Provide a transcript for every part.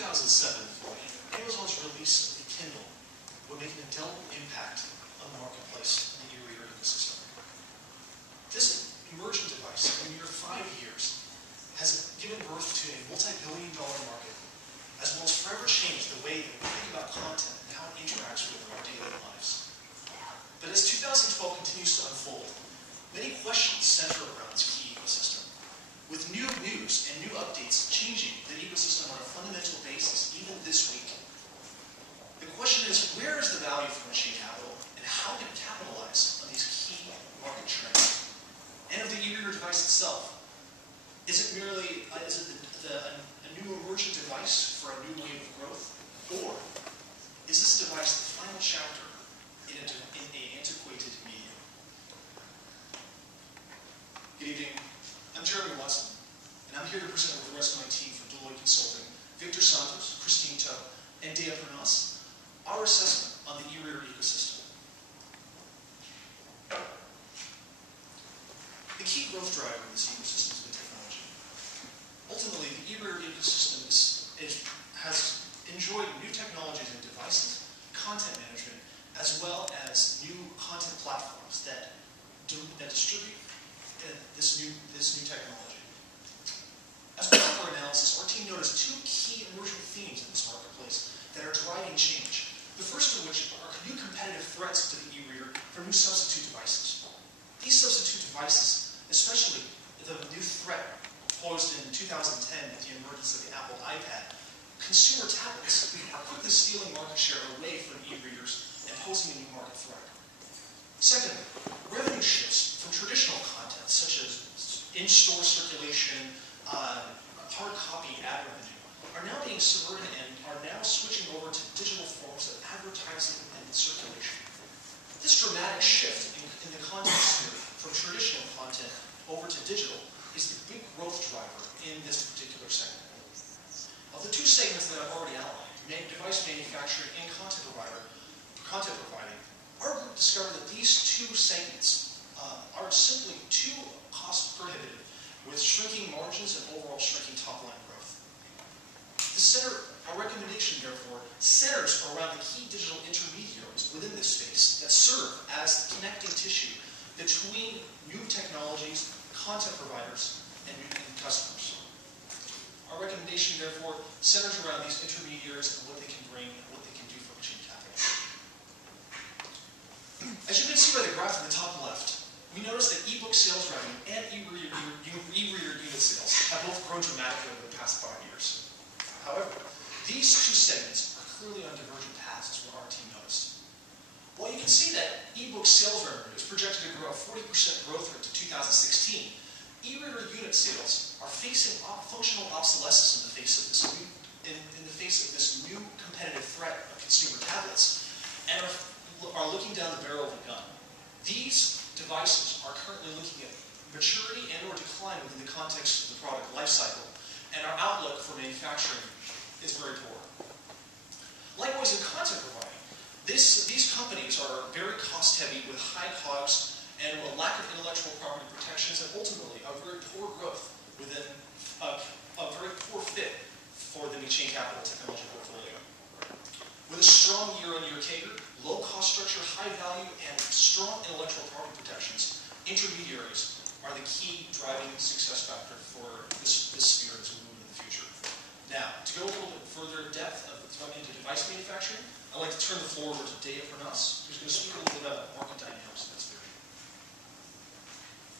2007, Amazon's release of the Kindle would make an indelible impact on the marketplace in the eReader ecosystem. This emerging device, in a mere 5 years, has given birth to a multi-billion-dollar market, as well as forever changed the way that we think about content and how it interacts with our daily lives. But as 2012 continues to unfold, many questions center around this key ecosystem, with new news and new updates changing the ecosystem on a fundamental basis even this week. The question is, where is the value for machine capital, and how can it capitalize on these key market trends? And of the eReader device itself, is it merely a new emergent device for a new wave of growth, or is this device the final chapter in an antiquated medium? Good evening. I'm Jeremy Watson, and I'm here to present with the rest of my team from Deloitte Consulting, Victor Santos, Christine Toe, and Dea Pernas, our assessment on the eReader ecosystem. The key growth driver in this ecosystem has been technology. Ultimately, the eReader ecosystem has enjoyed new technologies and devices, content management, as well as new content platforms that distribute this new technology. As part of our analysis, our team noticed two key emerging themes in this marketplace that are driving change. The first of which are new competitive threats to the eReader from new substitute devices. These substitute devices, especially the new threat posed in 2010 with the emergence of the Apple iPad, consumer tablets are quickly stealing market share away from e-readers and posing a new market threat. Second, revenue shifts from traditional content, such as in-store circulation, hard copy ad revenue, are now being subverted and are now switching over to digital forms of advertising and circulation. This dramatic shift in the content sphere from traditional content over to digital is the big growth driver in this particular segment. Of the two segments that I've already outlined, device manufacturing and content providing, our group discovered that these two segments are simply too cost prohibitive, with shrinking margins and overall shrinking top-line growth. Our recommendation, therefore, centers around the key digital intermediaries within this space that serve as the connecting tissue between new technologies, content providers, and customers. Our recommendation, therefore, centers around these intermediaries and what they can bring and what they can do for machine capital. As you can see by the graph in the top left, we notice that e-book sales revenue and e-reader unit sales have both grown dramatically over the past 5 years. However, these two segments are clearly on divergent paths, is what our team noticed. While you can see that e-book sales revenue is projected to grow at 40% growth rate to 2016, e-reader unit sales are facing functional obsolescence in the face of this new competitive threat of consumer tablets, and are looking down the barrel of a gun. These devices are currently looking at maturity and/or decline within the context of the product lifecycle, and our outlook for manufacturing is very poor. Likewise, in content providing, these companies are very cost-heavy with high COGS and a lack of intellectual property protections, and ultimately a very poor growth within a very poor fit for the machine capital technology portfolio. With a strong year-on-year CAGR, low cost structure, high value, and strong intellectual property protections, intermediaries are the key driving success factor for this sphere as we move into the future. Now, to go a little bit further in depth into device manufacturing, I'd like to turn the floor over to Dea Pernas, who's going to speak a little bit about market dynamics in that sphere.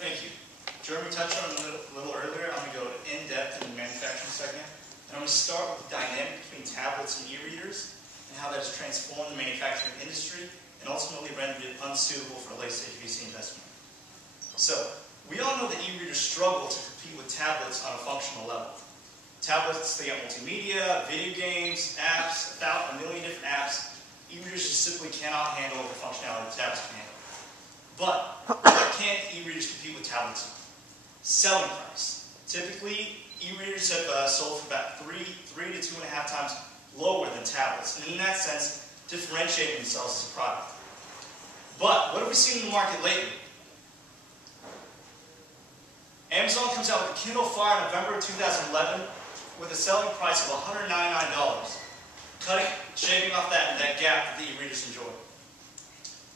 Thank you. Jeremy touched on it a little earlier. I'm going to go in depth in the manufacturing segment. And I'm going to start with the dynamic between tablets and e-readers and how that has transformed the manufacturing industry and ultimately rendered it unsuitable for late-stage VC investment. So, we all know that e-readers struggle to compete with tablets on a functional level. Tablets, they got multimedia, video games, apps, about a million different apps. E-readers just simply cannot handle the functionality that tablets can handle. But what can e-readers compete with tablets on? Selling price. Typically, e-readers have sold for about 3 to 2.5 times lower than tablets, and in that sense, differentiating themselves as a product. But what have we seen in the market lately? Amazon comes out with the Kindle Fire in November of 2011, with a selling price of $199, shaving off that gap that the e-readers enjoy.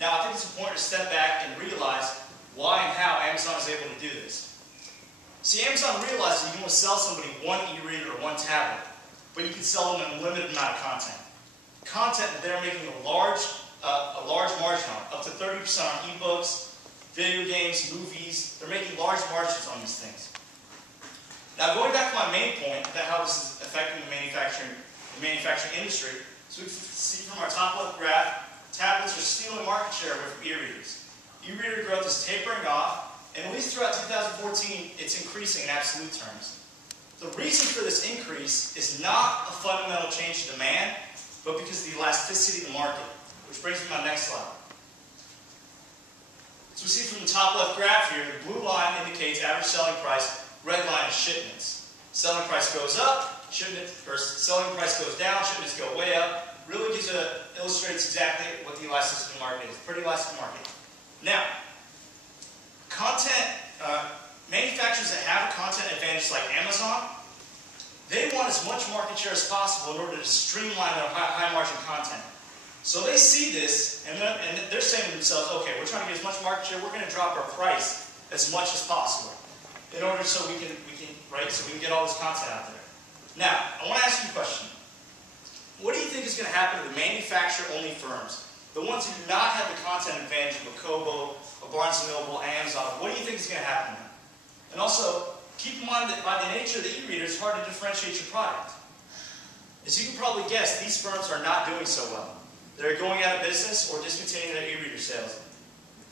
Now, I think it's important to step back and realize why and how Amazon is able to do this. See, Amazon realizes you can only sell somebody one e-reader or one tablet, but you can sell them an unlimited amount of content. Content that they're making a large margin on, up to 30% on ebooks, video games, movies. They're making large margins on these things. Now, going back to my main point about how this is affecting the manufacturing industry, so we can see from our top left graph, tablets are stealing market share away from e-readers. E-reader growth is tapering off, and at least throughout 2014, it's increasing in absolute terms. The reason for this increase is not a fundamental change in demand, but because of the elasticity of the market, which brings me to my next slide. So we see from the top left graph here, the blue line indicates average selling price, red line is shipments. Selling price goes up, selling price goes down, shipments go way up. Really illustrates exactly what the elasticity of the market is. Pretty elastic market. Now, manufacturers that have a content advantage like Amazon, they want as much market share as possible in order to streamline their high margin content. So they see this, and they're saying to themselves, okay, we're trying to get as much market share, we're going to drop our price as much as possible in order so we can get all this content out there. Now, I want to ask you a question. What do you think is going to happen to the manufacturer-only firms, the ones who do not have the content advantage of a Kobo, a Barnes & Noble, Amazon? What do you think is going to happen to them? And also, keep in mind that by the nature of the e-reader, it's hard to differentiate your product. As you can probably guess, these firms are not doing so well. They're going out of business or discontinuing their e-reader sales.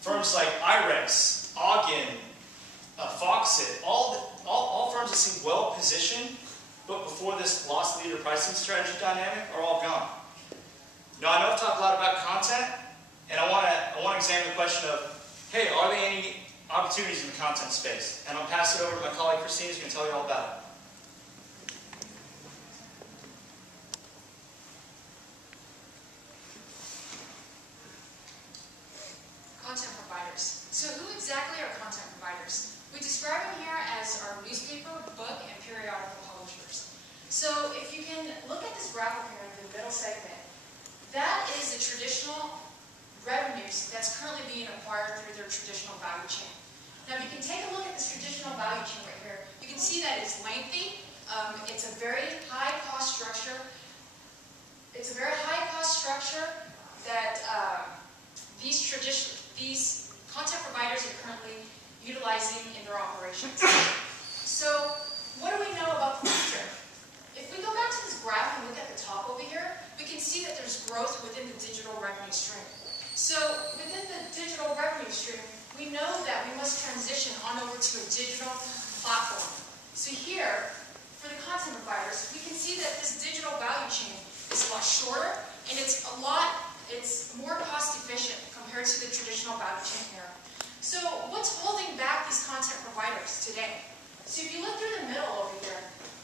Firms like Irex, Ogden, Foxit, all firms that seem well positioned, but before this loss leader pricing strategy dynamic, are all gone. Now, I know I've talked a lot about content, and I want to examine the question of, hey, are there any opportunities in the content space? And I'll pass it over to my colleague Christine, who's going to tell you all about it. Content providers. So who exactly are content providers? We describe them here as our newspaper, book, and periodical publishers. So if you can look at this graph here in the middle segment, that is the traditional revenues that's currently being acquired through their traditional value chain. Now, if you can take a look at this traditional value chain right here, you can see that it's lengthy. It's a very high cost structure. It's a very high cost structure that these content providers are currently utilizing in their operations. So, what do we know about the future? If we go back to this graph and look at the top over here, we can see that there's growth within the digital revenue stream. So, within the digital revenue stream, we know that we must transition on over to a digital platform. So here, for the content providers, we can see that this digital value chain is a lot shorter, and it's more cost efficient compared to the traditional value chain here. So what's holding back these content providers today? So if you look through the middle over here,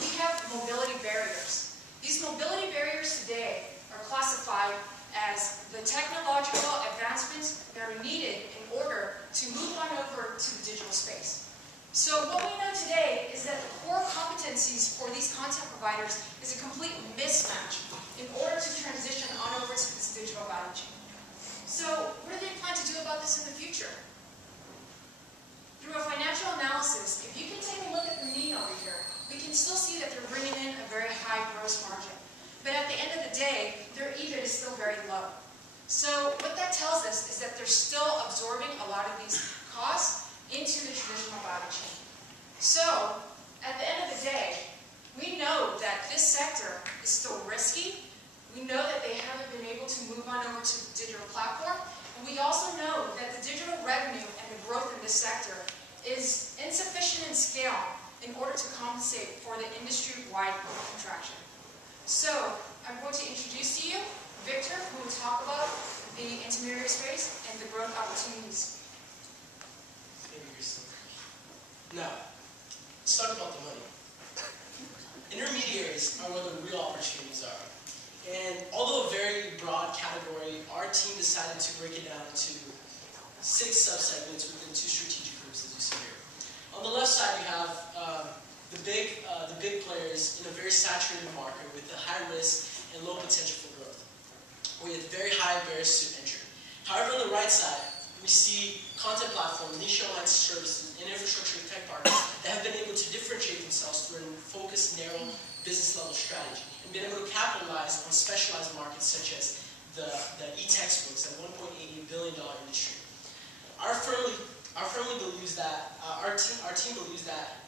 we have mobility barriers. These mobility barriers today are classified as the technological advancements that are needed in order to move on over to the digital space. So what we know today is that the core competencies for these content providers is a complete mismatch in order to transition on over to this digital value chain. So what do they plan to do about this in the future? Through a financial analysis, if you can take a look at the mean over here, we can still see that they're bringing in a very high gross margin. But at the end of the day, their EBIT is still very low. So what that tells us is that they're still absorbing a lot of these costs into the traditional value chain. So at the end of the day, we know that this sector is still risky. We know that they haven't been able to move on over to the digital platform. And we also know that the digital revenue and the growth in this sector is insufficient in scale in order to compensate for the industry-wide contraction. So, I'm going to introduce to you Victor, who will talk about the intermediary space and the growth opportunities. Now, let's talk about the money. Intermediaries are where the real opportunities are. And although a very broad category, our team decided to break it down into 6 subsegments within 2 strategic groups, as you see here. On the left side, you have the big players in a very saturated market with a high risk and low potential for growth, with very high barriers to entry. However, on the right side, we see content platforms, niche online services, and infrastructure tech partners that have been able to differentiate themselves through a focused, narrow, business-level strategy, and been able to capitalize on specialized markets such as the e-textbooks, a $1.88 billion industry. Our team believes that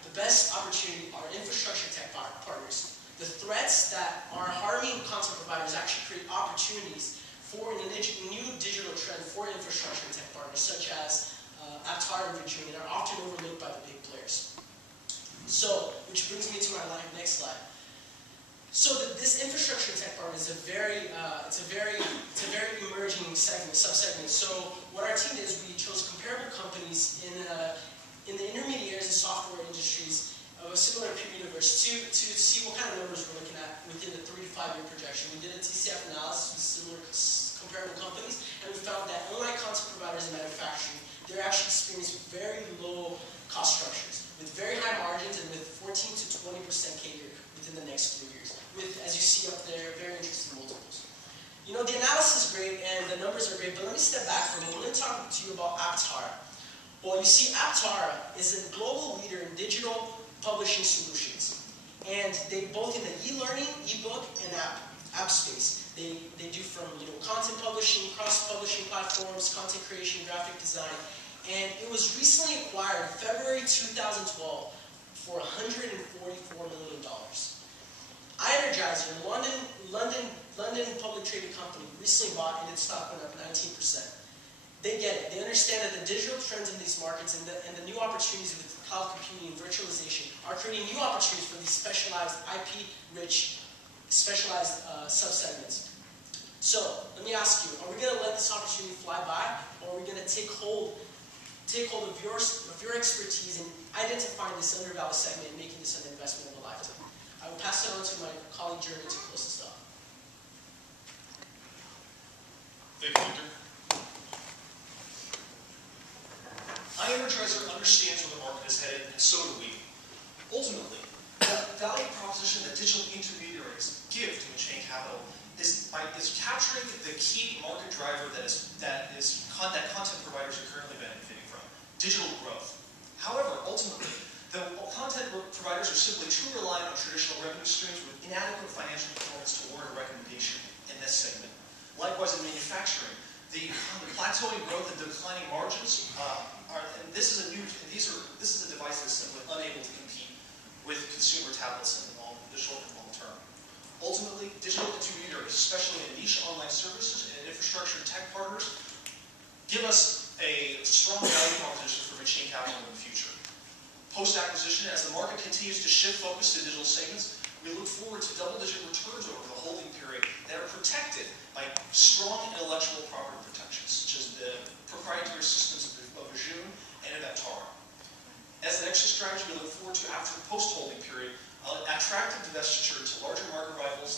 the best opportunity are infrastructure tech partners. The threats that are harming content providers actually create opportunities for a new digital trend for infrastructure and tech partners, such as Aptar and Virginia, and are often overlooked by the big players. So, which brings me to my next slide. So this infrastructure and tech partner is a very emerging subsegment. So what our team did is we chose comparable companies in the intermediaries and software industries of a similar peer universe to see what kind of numbers we're looking at within the 3 to 5 year projection. We did a TCF analysis with similar comparable companies, and we found that unlike content providers in manufacturing, they're actually experiencing very low cost structures with very high margins and with 14 to 20% CAGR within the next 3 years. With, as you see up there, very interesting multiples. You know, the analysis is great and the numbers are great, but let me step back for a moment. I'm going to talk to you about Aptar. Well, you see, Aptar is a global leader in digital publishing solutions, and they both in the e-learning, e-book, and app space. They do from content publishing, cross-publishing platforms, content creation, graphic design, and it was recently acquired in February 2012 for $144 million. iReader, London public traded company, recently bought and its stock went up 19%. They get it. They understand that the digital trends in these markets and the new opportunities with cloud computing and virtualization are creating new opportunities for these specialized, IP-rich, specialized subsegments. So, let me ask you, are we going to let this opportunity fly by, or are we going to take hold of your expertise in identifying this undervalued segment and making this an investment of a lifetime? I will pass it on to my colleague Jeremy to close this up. Thank you, Victor. iEnergizer understands where the market is headed, and so do we. Ultimately, the value proposition that digital intermediaries give to Chain Capital is capturing the key market driver that content providers are currently benefiting from: digital growth. However, ultimately, the content providers are simply too reliant on traditional revenue streams with inadequate financial performance to warrant a recommendation in this segment. Likewise, in manufacturing, the plateauing growth and declining margins this is a device that's simply unable to compete with consumer tablets in the short and long term. Ultimately, digital intermediaries, especially in niche online services and infrastructure and tech partners, give us a strong value proposition for Chain Capital in the future. Post-acquisition, as the market continues to shift focus to digital segments, we look forward to double-digit returns over the holding period that are protected by strong intellectual property protections, such as the proprietary systems of Virginia and of Aptar. As an exit strategy, we look forward to, after the post-holding period, an attractive divestiture to larger market rivals